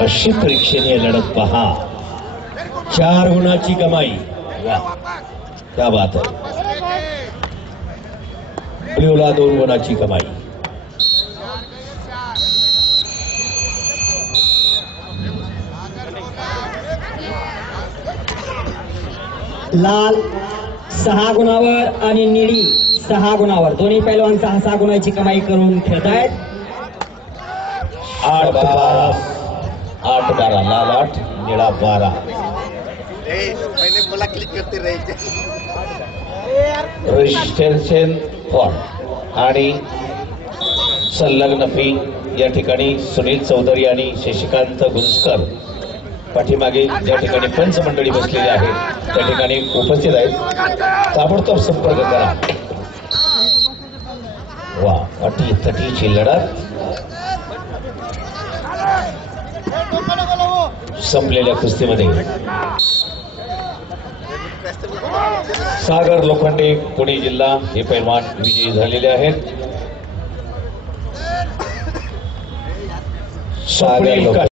अशी परीक्षेने लढत पहा. 4 गुणाची कमाई. वाह, क्या बात आहे. ब्ल्यूला 2 गुणाची कमाई. लाल 6 गुणावर आणि निळी 6 गुणावर. दोन्ही पैलवान 6-6 गुणाची कमाई करून खेळतायत. 8-12. 8-12. लाल 8, निळा 12. पहिले मला क्लिक करते राहायचे. रजिस्ट्रेशन फॉर्म आणि संलग्न फी या ठिकाणी सुनील चौधरी आणि शशिकांत गुंजकर पाठीमागे ज्या ठिकाणी पंच मंडळी बसलेली आहे त्या ठिकाणी उपस्थित आहेत. ताबडतोब संपर्क करा. वा, अटी-तटीची लढत. संपलेल्या कुस्तीमध्ये सागर लोखंडे पुणे जिल्हा हे पैलवान विजयी झालेले आहेत. सागर